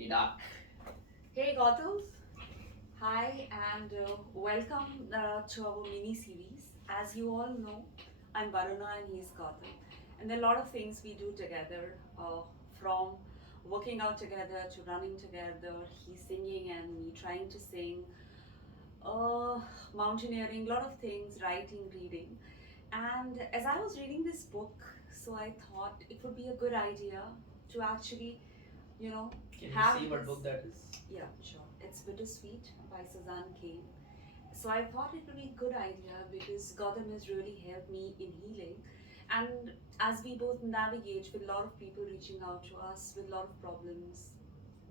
Yeah. Hey Gautam, hi and welcome to our mini series. As you all know, I'm Varuna and he's Gautam, and there are a lot of things we do together from working out together to running together. He's singing and me trying to sing, uh, mountaineering, a lot of things, writing, reading. And as I was reading this book, so I thought it would be a good idea to actually, you know, Can you have see what his. book that is? Yeah, sure. It's Bittersweet by Suzanne Cain. So I thought it would be a good idea because Gautam has really helped me in healing. And as we both navigate with a lot of people reaching out to us with a lot of problems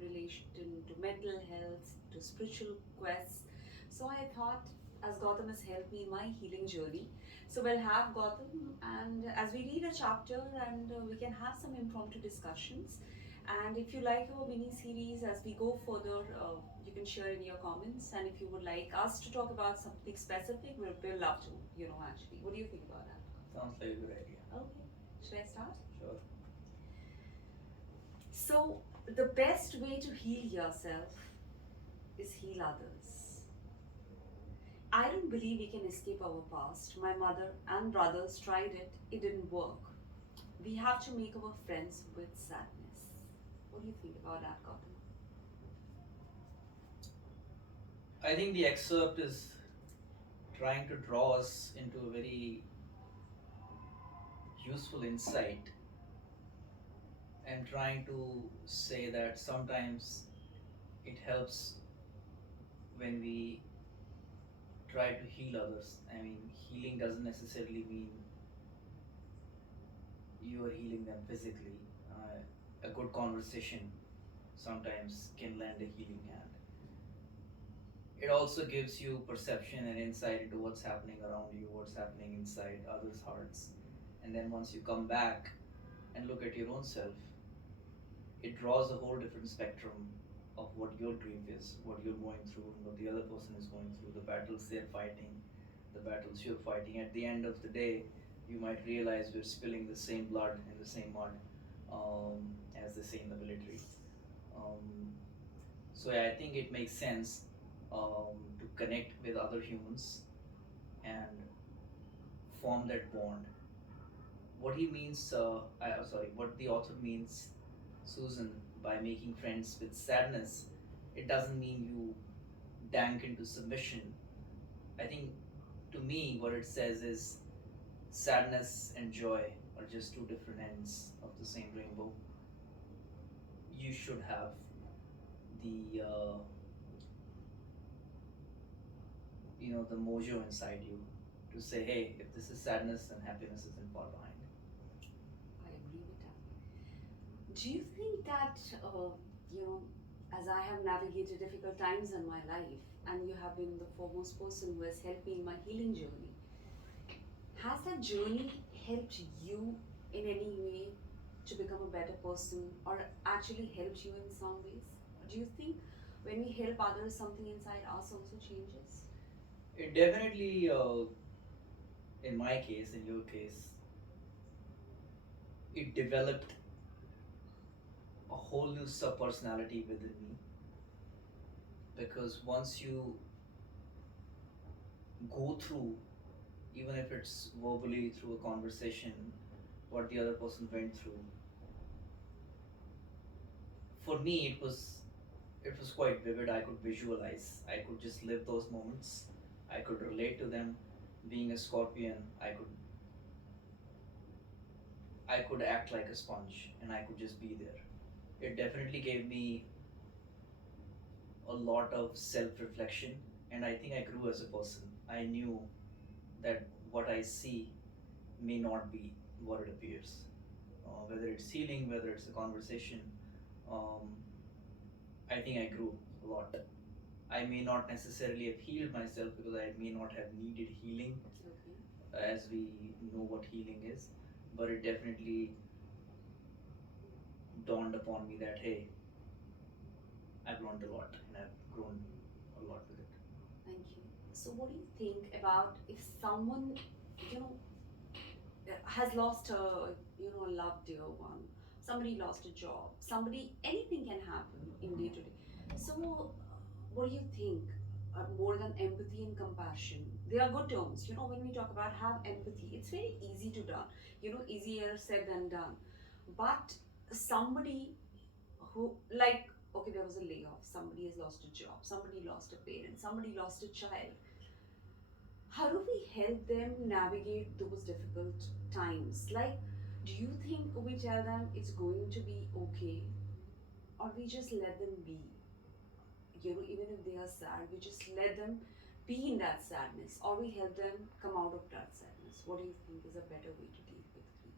relation to mental health, to spiritual quests. So I thought as Gautam has helped me in my healing journey. So we'll have Gautam and as we read a chapter and we can have some impromptu discussions. And if you like our mini series as we go further, you can share in your comments. And if you would like us to talk about something specific, we'll love to, actually. What do you think about that? Sounds like a good idea. Okay, should I start? Sure. So, the best way to heal yourself is heal others. I don't believe we can escape our past. My mother and brothers tried it, it didn't work. We have to make our friends with sadness. What do you think about that, Gautam? I think the excerpt is trying to draw us into a very useful insight and trying to say that sometimes it helps when we try to heal others. I mean, healing doesn't necessarily mean you are healing them physically. A good conversation sometimes can lend a healing hand. It also gives you perception and insight into what's happening around you, what's happening inside others' hearts. And then once you come back and look at your own self, it draws a whole different spectrum of what your grief is, what you're going through, and what the other person is going through, the battles they're fighting, the battles you're fighting. At the end of the day, you might realize we're spilling the same blood in the same mud, as they say in the military. Um, so yeah, I think it makes sense to connect with other humans and form that bond. What he means, what the author means, Susan, by making friends with sadness, it doesn't mean you dank into submission. I think to me, what it says is sadness and joy are just two different ends of the same rainbow. You should have the mojo inside you to say, hey, if this is sadness, then happiness isn't far behind. I agree with that. Do you think that, you know, as I have navigated difficult times in my life, and you have been the foremost person who has helped me in my healing journey, has that journey helped you in any way to become a better person or actually helped you in some ways? Do you think when we help others, something inside us also changes? It definitely, in my case, in your case, it developed a whole new sub personality within me because once you go through, even if it's verbally through a conversation, what the other person went through, for me it was quite vivid. I could visualize, I could just live those moments, I could relate to them. Being a scorpion, I could act like a sponge and I could just be there. It definitely gave me a lot of self reflection, and I think I grew as a person. I knew that what I see may not be what it appears. Whether it's healing, whether it's a conversation, um, I think I grew a lot. I may not necessarily have healed myself because I may not have needed healing Okay. as we know what healing is, but it definitely dawned upon me that hey, I've learned a lot and I've grown a lot with it. Thank you. So, what do you think about if someone, you know, has lost a, a loved dear one? somebody lost a job, somebody, anything can happen in day to day. So, what do you think? More than empathy and compassion, they are good terms. When we talk about have empathy, it's very easy to done. Easier said than done. But somebody who, like, okay, there was a layoff, somebody has lost a job, somebody lost a parent, somebody lost a child. How do we help them navigate those difficult times? Like, do you think we tell them it's going to be okay, or we just let them be? Even if they are sad, we just let them be in that sadness, or we help them come out of that sadness. What do you think is a better way to deal with grief,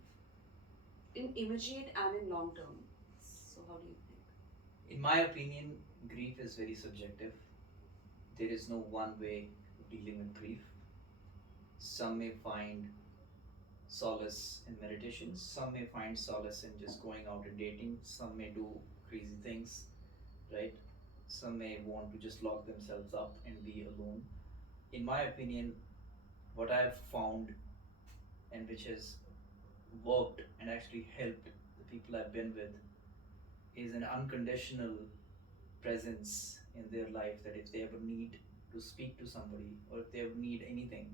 in immediate and in long term? So, how do you think? In my opinion, grief is very subjective. There is no one way of dealing with grief. Some may find solace in meditation, some may find solace in just going out and dating, some may do crazy things, right? Some may want to just lock themselves up and be alone. In my opinion, what I've found and which has worked and actually helped the people I've been with is an unconditional presence in their life, that if they ever need to speak to somebody or if they ever need anything,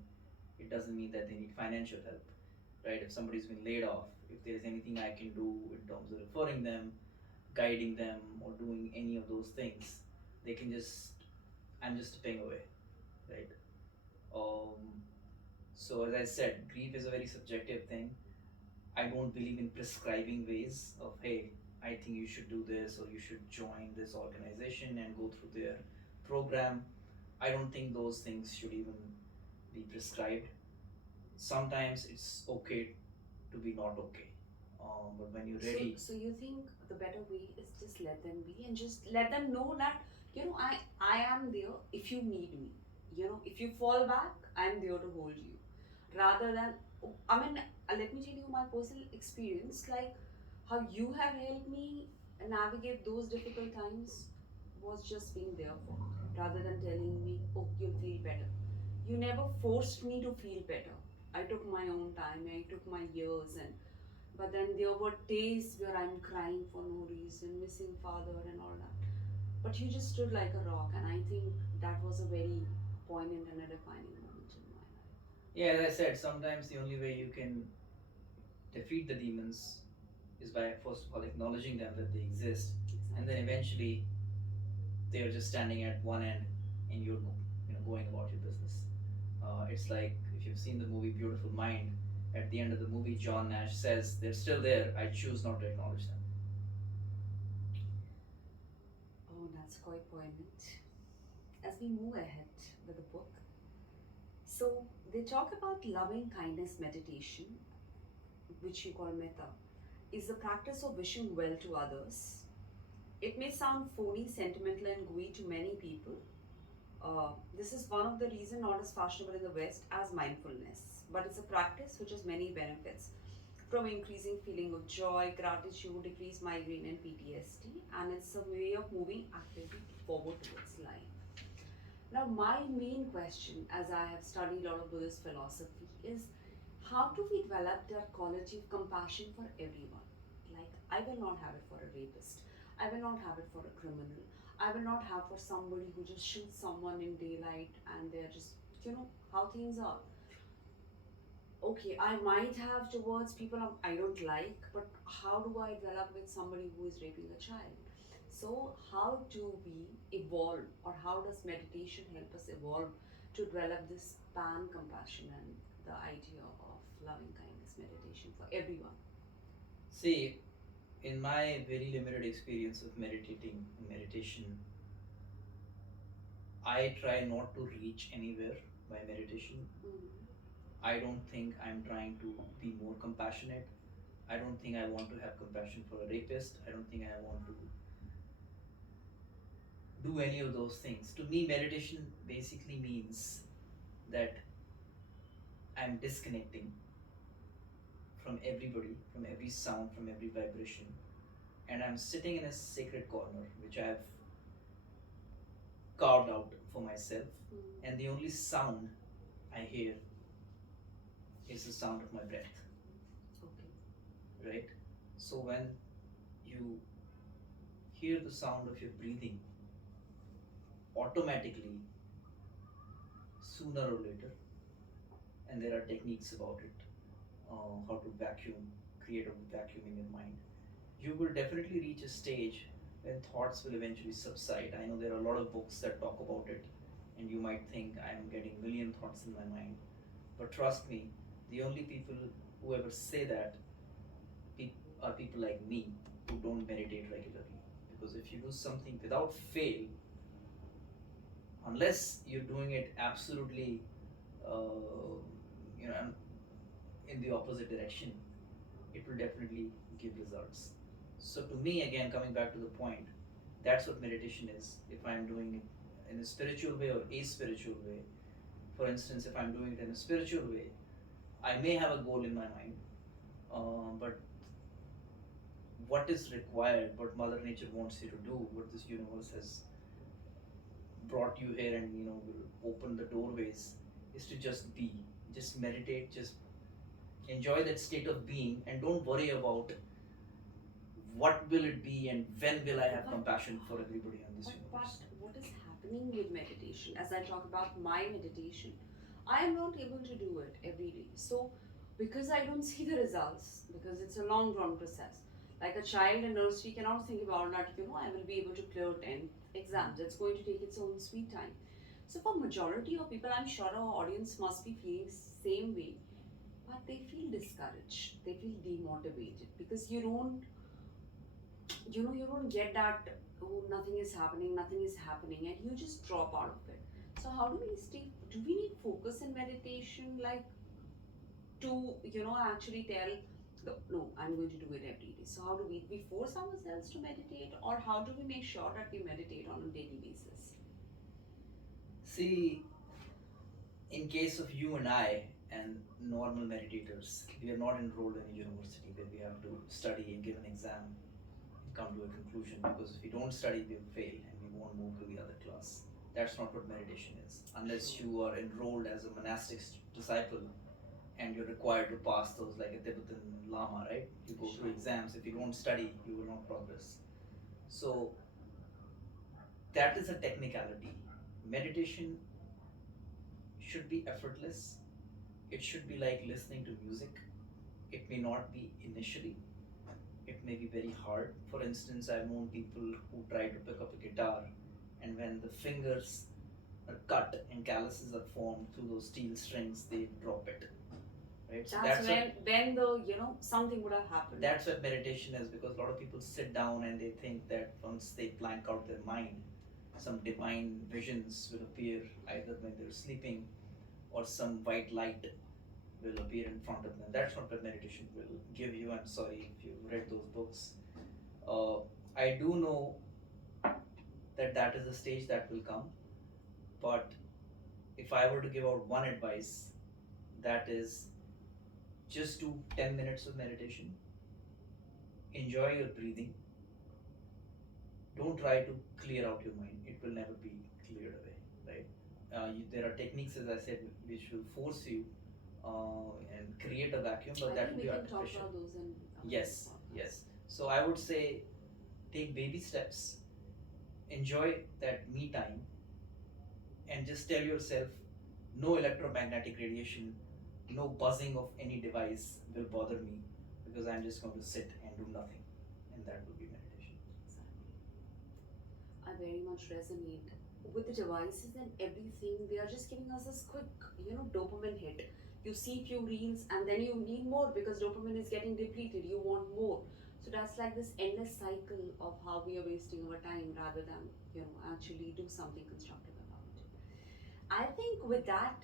it doesn't mean that they need financial help, right? If somebody's been laid off, if there's anything I can do in terms of referring them, guiding them, or doing any of those things, they can just, I'm just a ping away, right? Um, so as I said, grief is a very subjective thing. I don't believe in prescribing ways of, hey, I think you should do this or you should join this organization and go through their program. I don't think those things should even be prescribed. Sometimes it's okay to be not okay. But when you're So, ready, so you think the better way is just let them be and just let them know that I am there if you need me. If you fall back, I'm there to hold you. Rather than, I mean, let me tell you my personal experience, like how you have helped me navigate those difficult times was just being there for me, rather than telling me, oh, you'll feel better. You never forced me to feel better. I took my own time. I took my years, and but then there were days where I'm crying for no reason, missing father and all that. But you just stood like a rock, and I think that was a very poignant and a defining moment in my life. yeah, as I said, sometimes the only way you can defeat the demons is by first of all acknowledging them that they exist, and then Exactly. eventually they're just standing at one end and you're going about your business. It's like if you've seen the movie Beautiful Mind, at the end of the movie, John Nash says, they're still there, I choose not to acknowledge them. Oh, that's quite poignant. As we move ahead with the book, so they talk about loving kindness meditation, which you call metta, is the practice of wishing well to others. It may sound phony, sentimental, and gooey to many people. This is one of the reasons not as fashionable in the West as mindfulness, but it's a practice which has many benefits, from increasing feeling of joy, gratitude, decrease migraine and PTSD, and it's a way of moving actively forward towards life. Now, my main question, as I have studied a lot of Buddhist philosophy, is how do we develop that quality of compassion for everyone? Like, I will not have it for a rapist. I will not have it for a criminal. I will not have for somebody who just shoots someone in daylight and they're just, how things are. Okay, I might have towards people I don't like, but how do I develop with somebody who is raping a child? So, how do we evolve, or how does meditation help us evolve to develop this pan compassion and the idea of loving kindness meditation for everyone? See, in my very limited experience of meditating and meditation, I try not to reach anywhere by meditation. Mm-hmm. I don't think I'm trying to be more compassionate. I don't think I want to have compassion for a rapist. I don't think I want to do any of those things. To me, meditation basically means that I'm disconnecting from everybody, from every sound, from every vibration, and I'm sitting in a sacred corner which I've carved out for myself, and Mm-hmm. the only sound I hear is the sound of my breath, Okay. right? So when You hear the sound of your breathing automatically sooner or later, and there are techniques about it, how to vacuum, create a vacuum in your mind. You will definitely reach a stage when thoughts will eventually subside. I know there are a lot of books that talk about it, and you might think I'm getting million thoughts in my mind. But trust me, the only people who ever say that are people like me who don't meditate regularly. Because if you do something without fail, unless you're doing it absolutely, uh, you know, in the opposite direction, it will definitely give results. So to me, again, coming back to the point, that's what meditation is. If I'm doing it in a spiritual way or a spiritual way, for instance, if I'm doing it in a spiritual way, I may have a goal in my mind, but what is required, what Mother Nature wants you to do, what this universe has brought you here and will open the doorways, is to just be, just meditate, just enjoy that state of being, and don't worry about what will it be and when will I have But compassion for everybody on this but universe. what is happening with meditation? As I talk about my meditation, I am not able to do it every day. So because I don't see the results, because it's a long drawn process. Like a child in nursery cannot think about that, I will be able to clear 10 exams. It's going to take its own sweet time. So for majority of people, I'm sure our audience must be feeling same way, but they feel discouraged. They feel demotivated because you don't get that, oh, nothing is happening, and you just drop out of it. So how do we need focus in meditation, like, to actually tell, no, no, I'm going to do it every day? So how do we force ourselves to meditate, or how do we make sure that we meditate on a daily basis? See, in case of you and I and normal meditators, we are not enrolled in a university where we have to study and give an exam and come to a conclusion, because if we don't study, we'll fail and we won't move to the other class. That's not what meditation is. Unless you are enrolled as a monastic disciple and you're required to pass those like a Tibetan Lama, right? You go through exams. If you don't study, you will not progress. So that is a technicality. Meditation should be effortless. It should be like listening to music. It may not be initially. It may be very hard. For instance, I've known people who try to pick up a guitar, and when the fingers are cut and calluses are formed through those steel strings, they drop it. Right? So That's when the something would have happened. that's what meditation is, because a lot of people sit down and they think that once they blank out their mind, some divine visions will appear either when they're sleeping, or some white light will appear in front of them. That's not what meditation will give you. I'm sorry if you've read those books. Uh, I do know that that is a stage that will come, but if I were to give out one advice, that is just do 10 minutes of meditation, enjoy your breathing, don't try to clear out your mind, it will never be cleared away, right? There are techniques, as I said, which will force you and create a vacuum, but that will be artificial. Talk about those in Yes, yes. So I would say take baby steps, enjoy that me time, and just tell yourself no electromagnetic radiation, no buzzing of any device will bother me, because I'm just going to sit and do nothing, and that will be meditation. I very much resonate with the devices and everything. They are just giving us this quick, dopamine hit. You see few reels and then you need more because dopamine is getting depleted. You want more. So that's like this endless cycle of how we are wasting our time rather than, actually do something constructive about it. I think with that,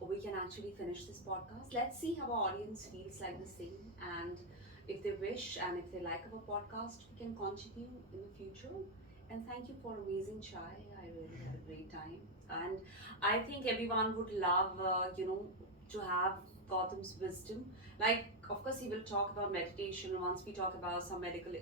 we can actually finish this podcast. Let's see how our audience feels like the same. And if they wish and if they like our podcast, we can continue in the future. And thank you for amazing chai. I really had a great time. And I think everyone would love, to have Gautam's wisdom. Like, of course, he will talk about meditation. Once we talk about some medical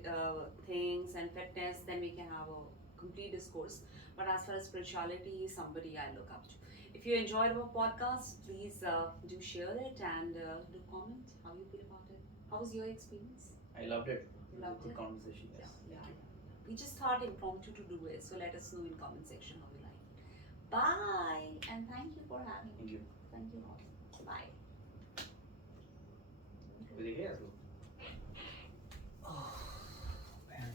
things and fitness, then we can have a complete discourse. But as far as spirituality, he's somebody I look up to. If you enjoyed our podcast, please do share it and do comment how you feel about it. How was your experience? I loved it. It was a Loved good it? conversation. Yeah, Yes. yeah, Thank you. yeah. We just thought impromptu to do it, so let us know in comment section how you like it. Bye, and thank you for having Thank me. you. Thank you all. Bye. With the hair. Oh, man,